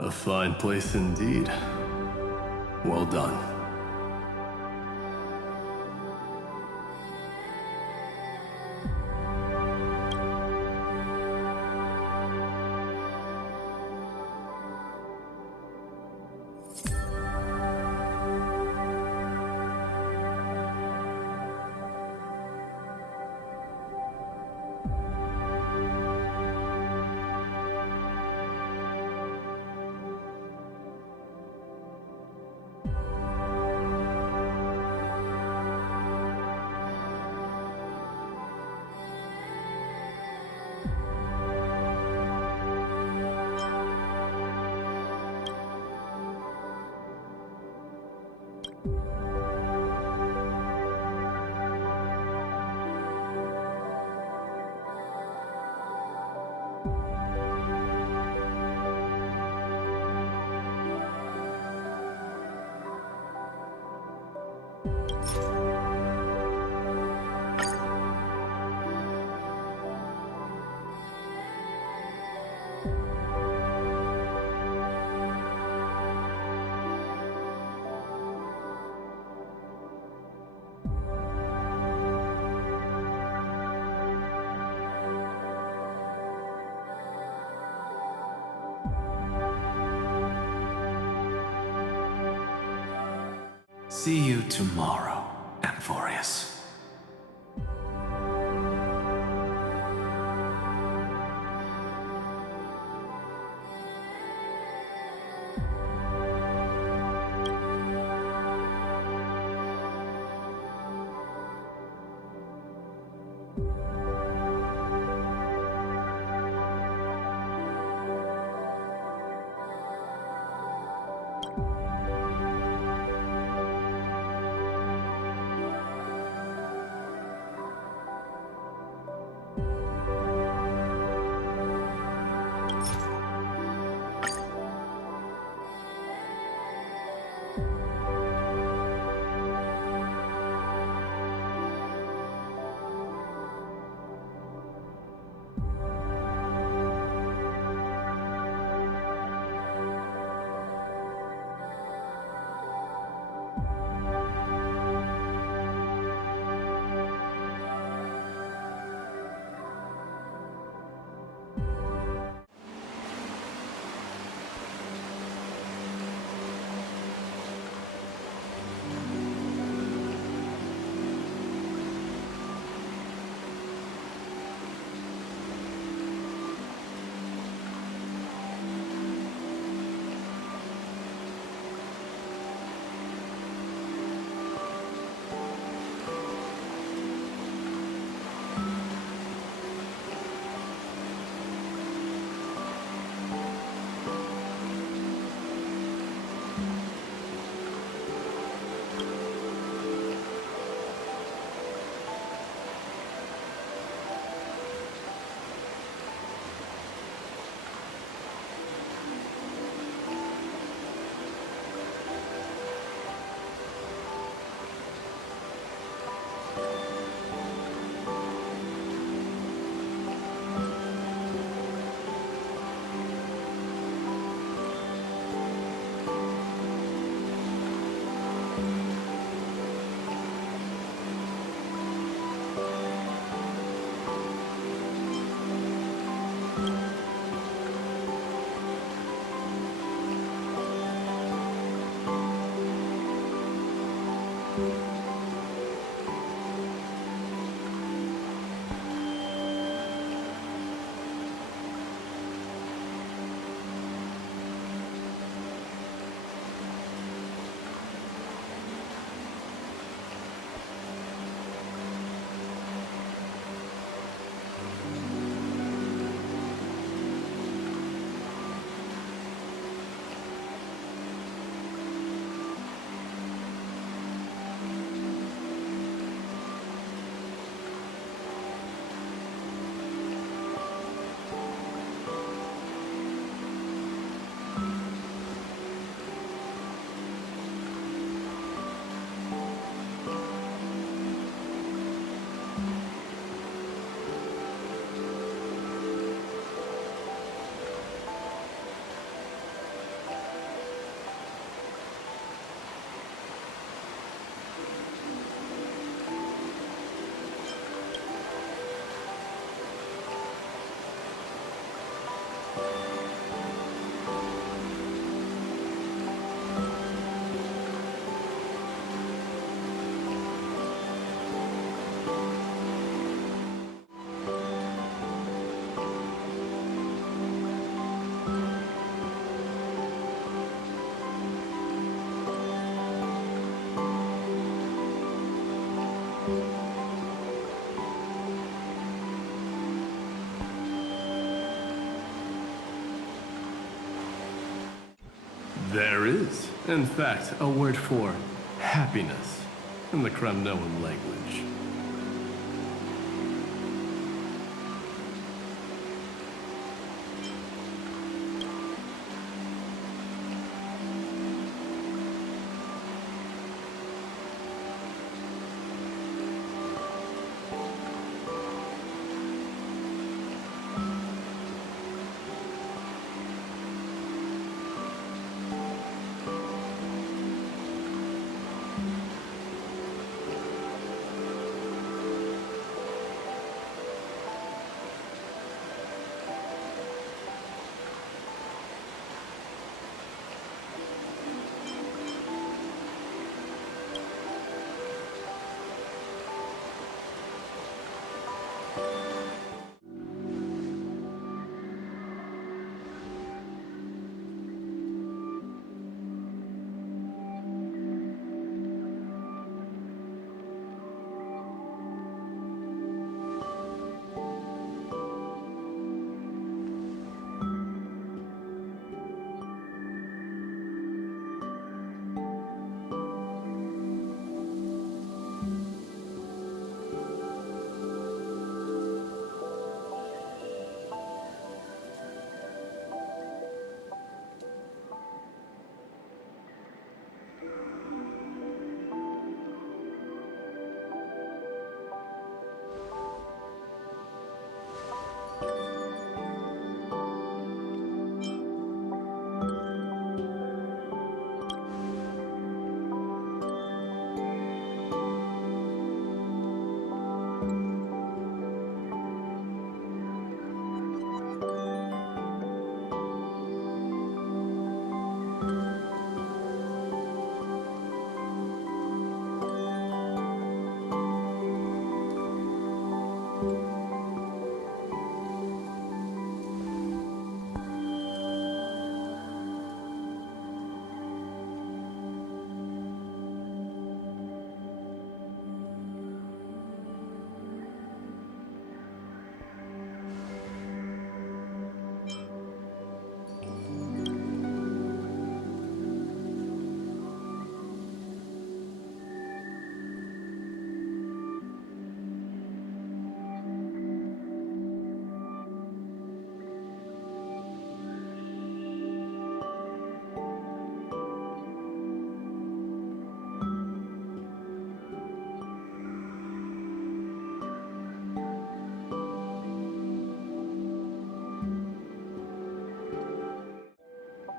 A fine place indeed. Well done. See you tomorrow, Amphoreus. There is, in fact, a word for happiness in the Kremnoan language.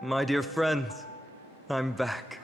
My dear friends, I'm back.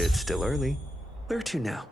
It's still early. Where to now?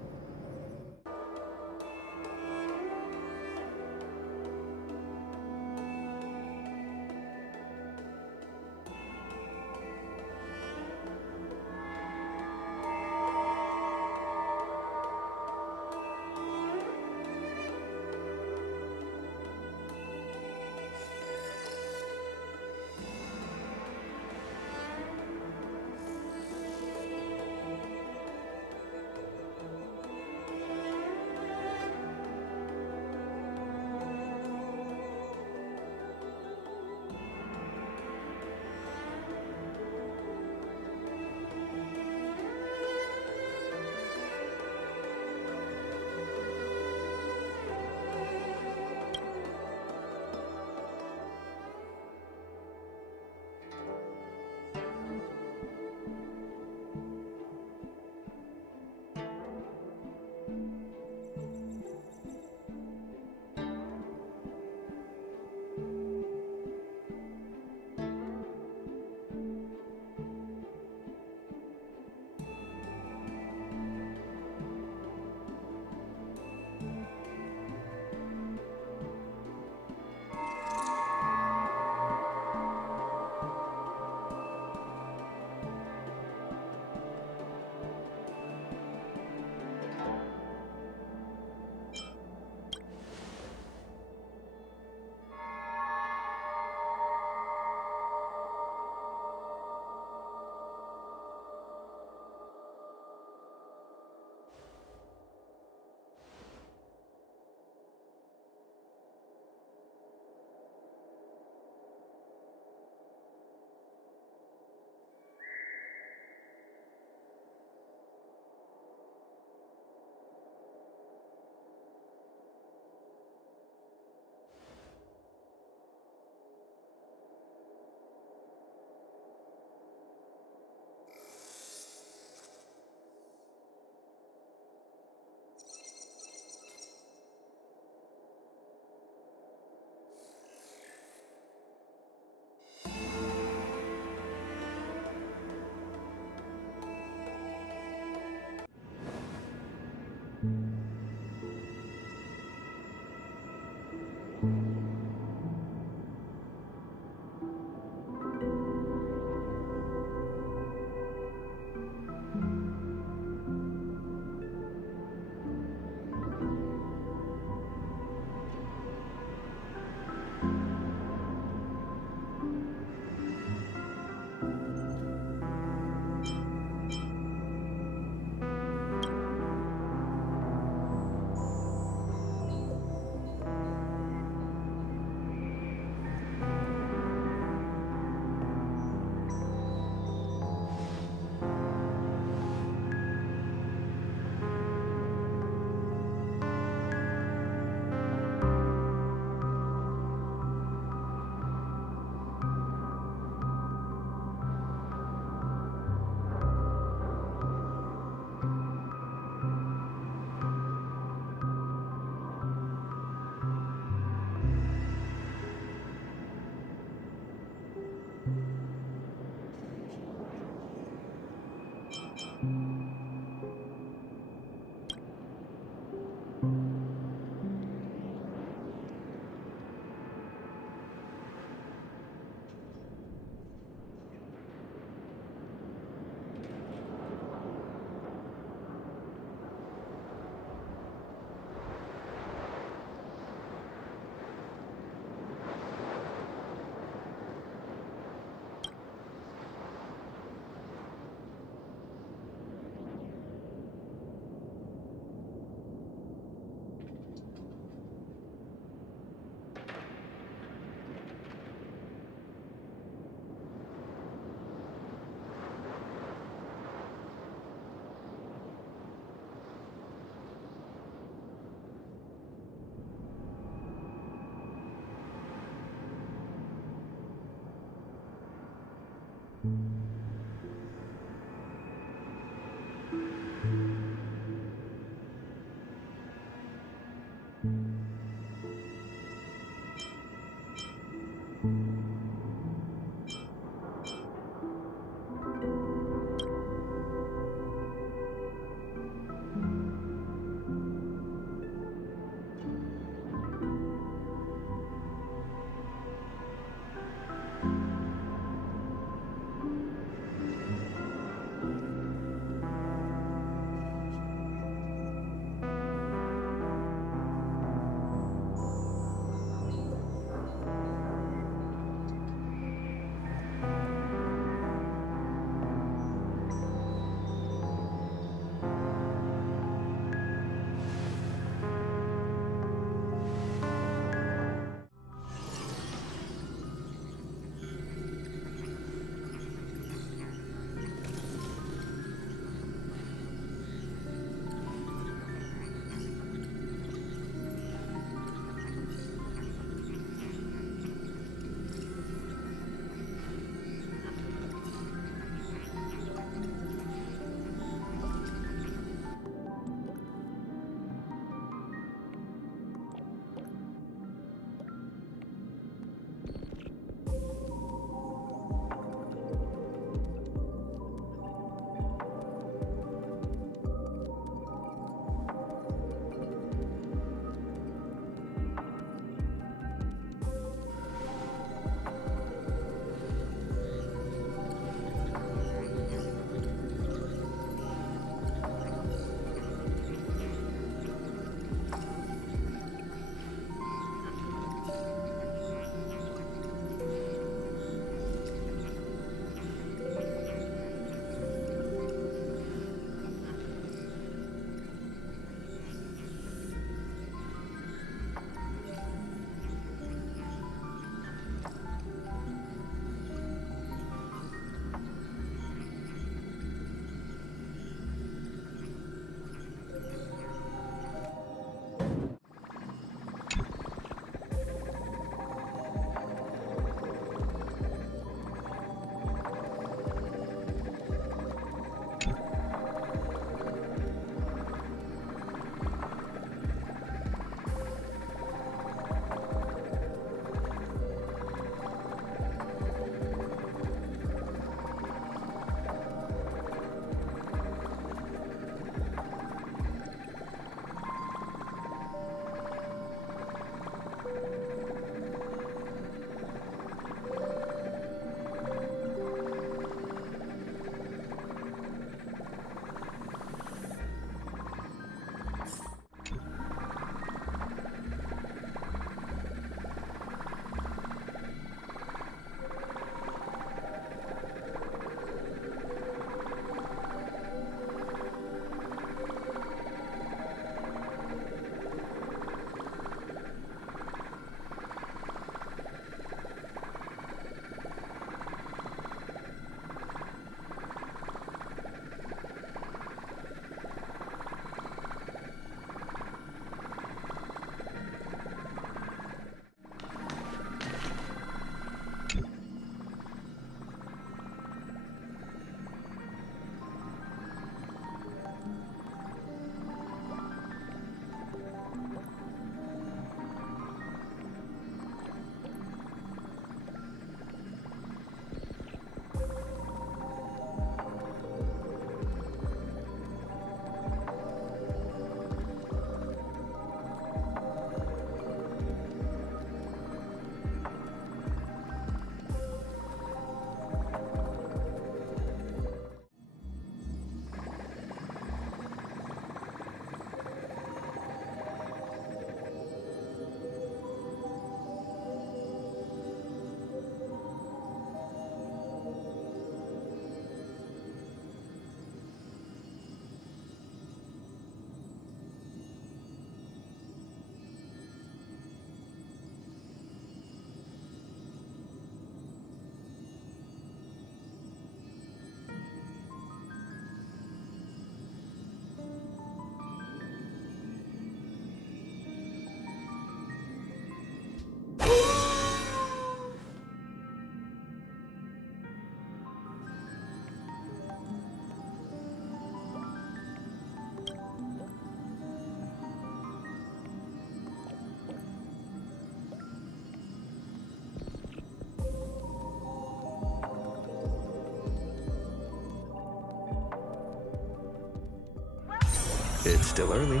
It's still early.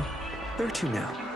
Where to now?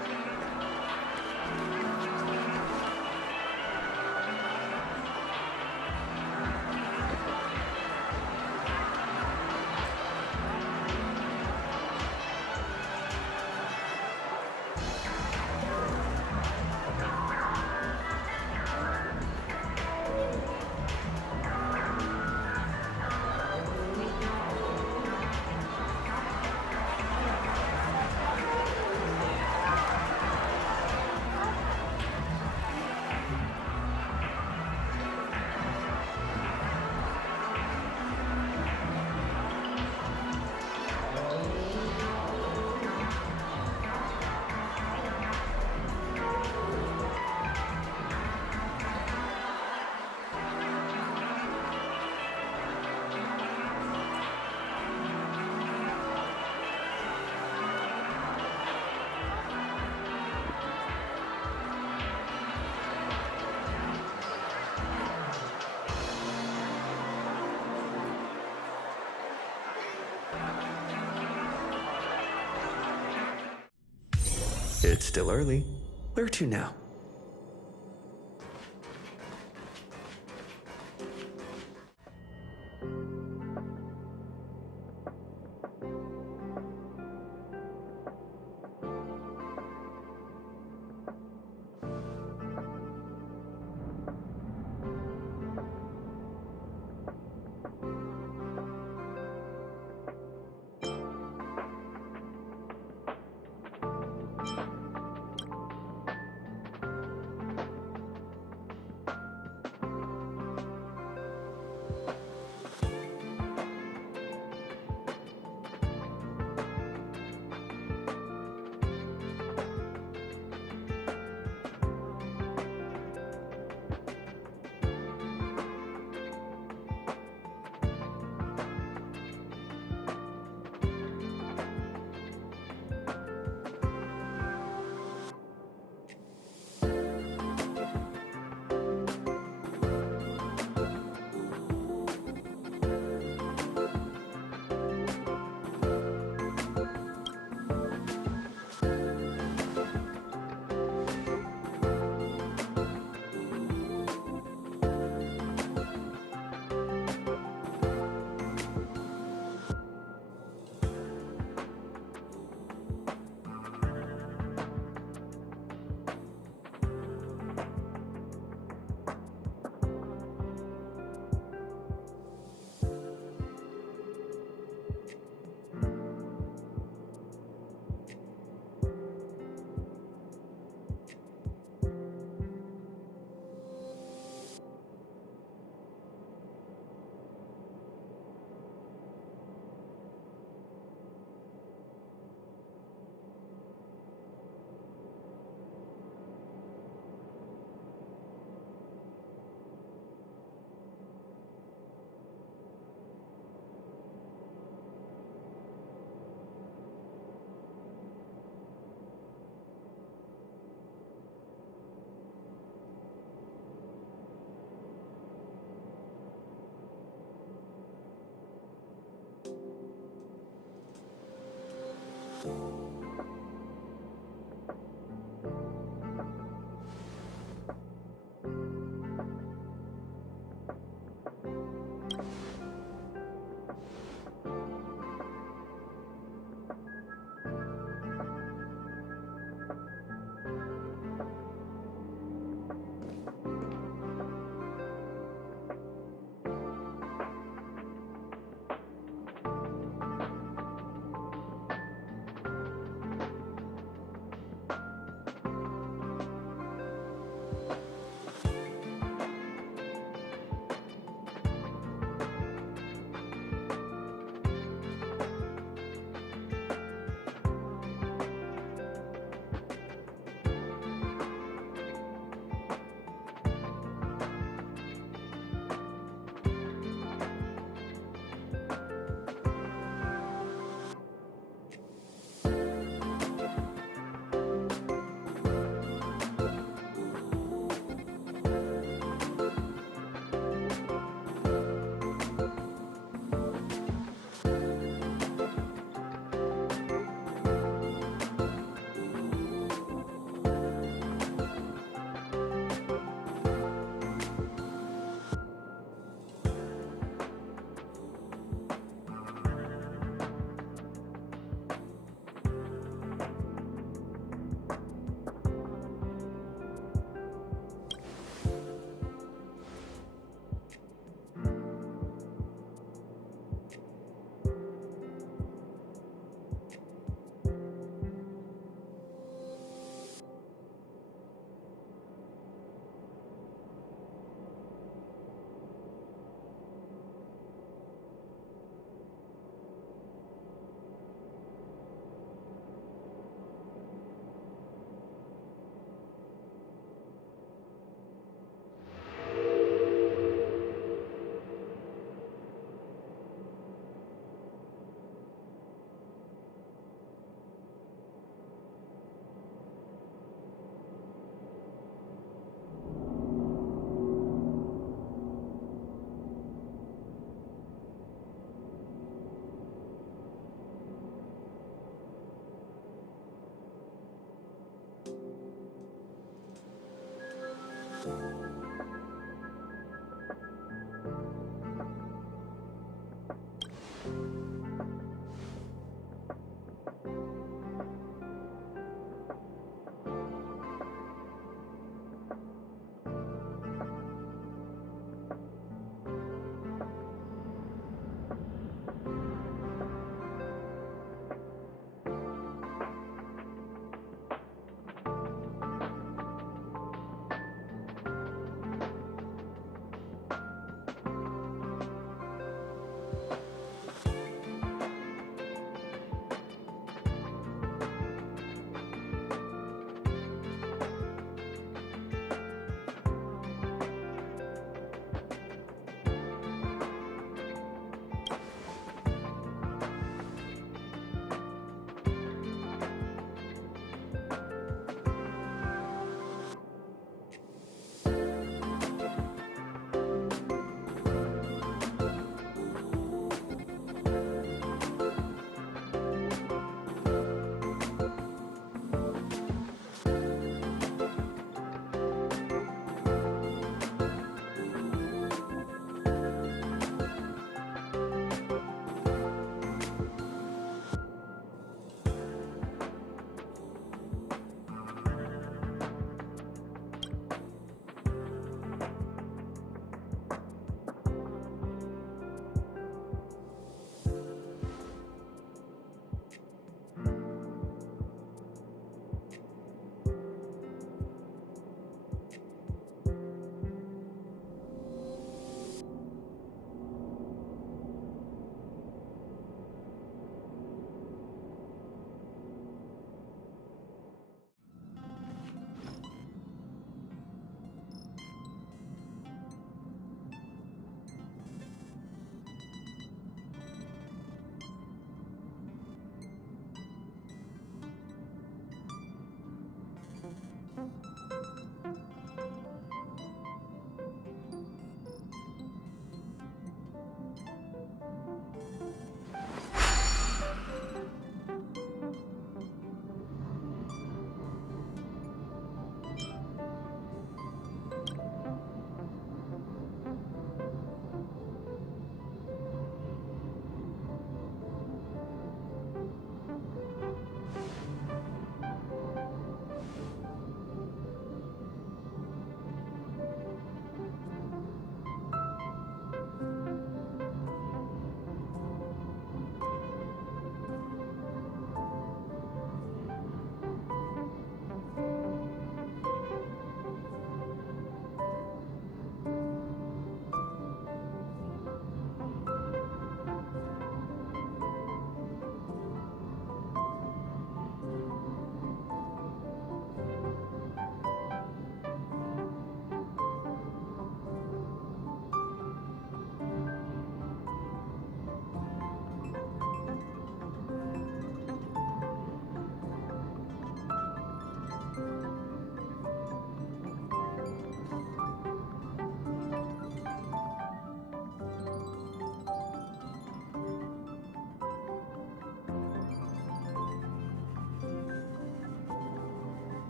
It's still early. Where to now?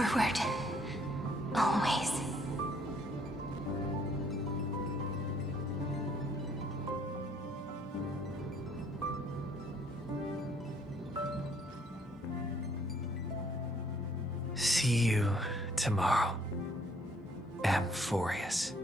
Forward. Always. See you tomorrow, Amphoreus.